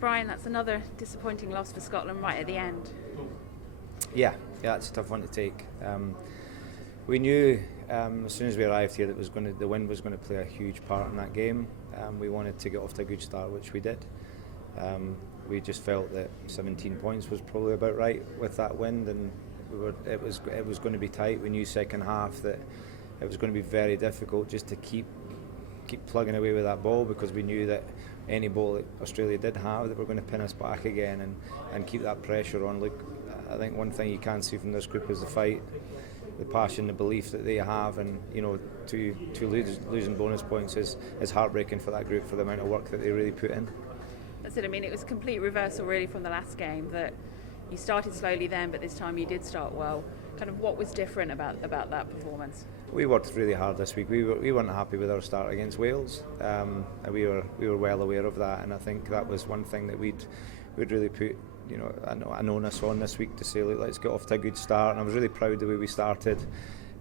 Brian, that's another disappointing loss for Scotland right at the end. Yeah, it's a tough one to take. We knew as soon as we arrived here that the wind was going to play a huge part in that game. We wanted to get off to a good start, which we did. We just felt that 17 points was probably about right with that wind, and it was going to be tight. We knew second half that it was going to be very difficult just to keep plugging away with that ball, because we knew that any ball that Australia did have, they were going to pin us back again and keep that pressure on. Look, I think one thing you can see from this group is the fight, the passion, the belief that they have, and to losing bonus points is heartbreaking for that group, for the amount of work that they really put in. That's it. I mean, it was a complete reversal really from the last game, that you started slowly then, but this time you did start well. Kind of what was different about that performance? We worked really hard this week. We weren't happy with our start against Wales, and we were well aware of that. And I think that was one thing that we'd really put an onus on this week to say, look, let's get off to a good start. And I was really proud the way we started.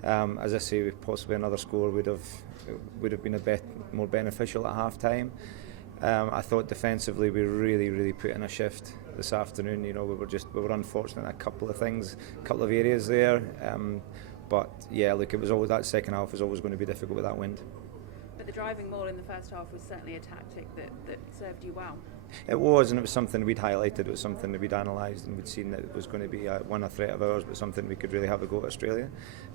As I say, possibly another score would have been a bit more beneficial at half time. I thought defensively we really put in a shift this afternoon. We were unfortunate in a couple of things, a couple of areas there. But yeah, look, it was always, that second half was always going to be difficult with that wind. But the driving maul in the first half was certainly a tactic that served you well. It was, and it was something we'd highlighted. It was something that we'd analysed, and we'd seen that it was going to be a threat of ours, but something we could really have a go at Australia.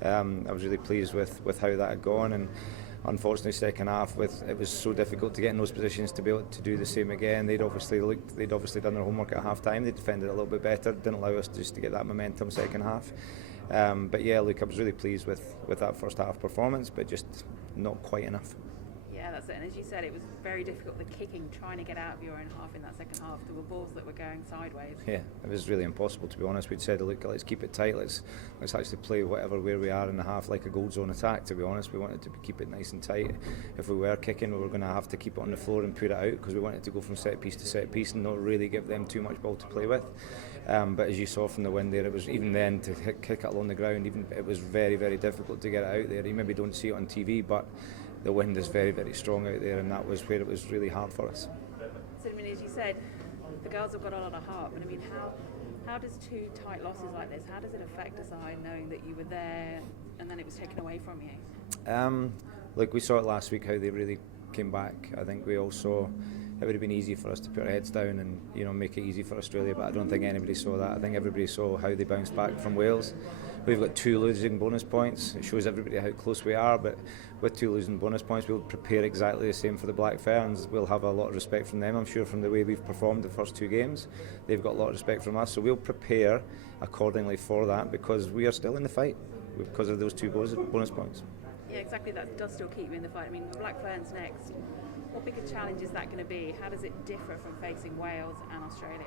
I was really pleased with how that had gone, and unfortunately second half it was so difficult to get in those positions to be able to do the same again. They'd obviously done their homework at half time. They defended a little bit better, didn't allow us just to get that momentum second half. But yeah, look, I was really pleased with that first half performance, but just not quite enough. Yeah, that's it. And as you said, it was very difficult, the kicking, trying to get out of your own half in that second half. There were balls that were going sideways. Yeah, it was really impossible, to be honest. We'd said, look, let's keep it tight. Let's actually play where we are in the half like a gold zone attack, to be honest. We wanted to keep it nice and tight. If we were kicking, we were going to have to keep it on the floor and put it out, because we wanted to go from set piece to set piece and not really give them too much ball to play with. But as you saw from the wind there, it was, even then, to kick it along the ground, it was very difficult to get it out there. You maybe don't see it on TV, but the wind is very strong out there, and that was where it was really hard for us. So, I mean, as you said, the girls have got a lot of heart, but I mean, how does two tight losses like this, how does it affect a side knowing that you were there and then it was taken away from you? Look, we saw it last week how they really came back. I think we all saw it would have been easy for us to put our heads down and make it easy for Australia, but I don't think anybody saw that. I think everybody saw how they bounced back from Wales. We've got 2 losing bonus points. It shows everybody how close we are, but with 2 losing bonus points, we'll prepare exactly the same for the Black Ferns. We'll have a lot of respect from them, I'm sure, from the way we've performed the first 2 games. They've got a lot of respect from us, so we'll prepare accordingly for that, because we are still in the fight because of those 2 bonus points. Yeah, exactly. That does still keep you in the fight. I mean, Black Ferns next. What big a challenge is that going to be? How does it differ from facing Wales and Australia?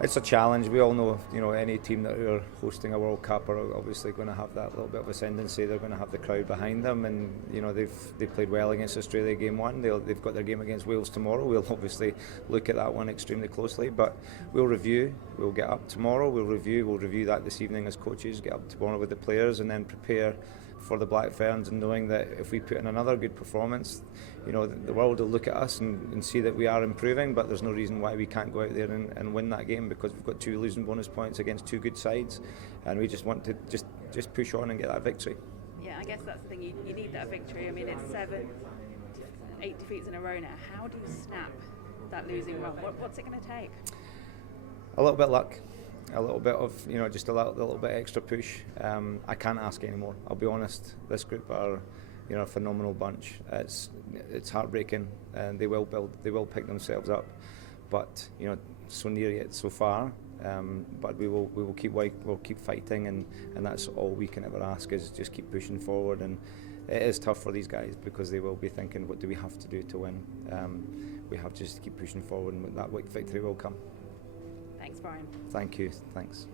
It's a challenge. We all know, any team that are hosting a World Cup are obviously going to have that little bit of ascendancy. They're going to have the crowd behind them, and they've played well against Australia game 1. They've got their game against Wales tomorrow. We'll obviously look at that one extremely closely, but we'll review. We'll get up tomorrow. We'll review that this evening as coaches. Get up tomorrow with the players, and then prepare for the Black Ferns, and knowing that if we put in another good performance, the world will look at us and see that we are improving, but there's no reason why we can't go out there and win that game, because we've got 2 losing bonus points against 2 good sides, and we just want to just push on and get that victory. Yeah, I guess that's the thing, you need that victory. I mean, it's 8 defeats in a row now. How do you snap that losing run? What's it going to take? A little bit of luck. A little bit of, just a little bit extra push. I can't ask anymore. I'll be honest. This group are, a phenomenal bunch. It's heartbreaking, and they will pick themselves up. But so near yet so far. But we'll keep fighting, and that's all we can ever ask, is just keep pushing forward. And it is tough for these guys, because they will be thinking, what do we have to do to win? We have just to keep pushing forward, and that victory will come. Thanks, Brian. Thank you. Thanks.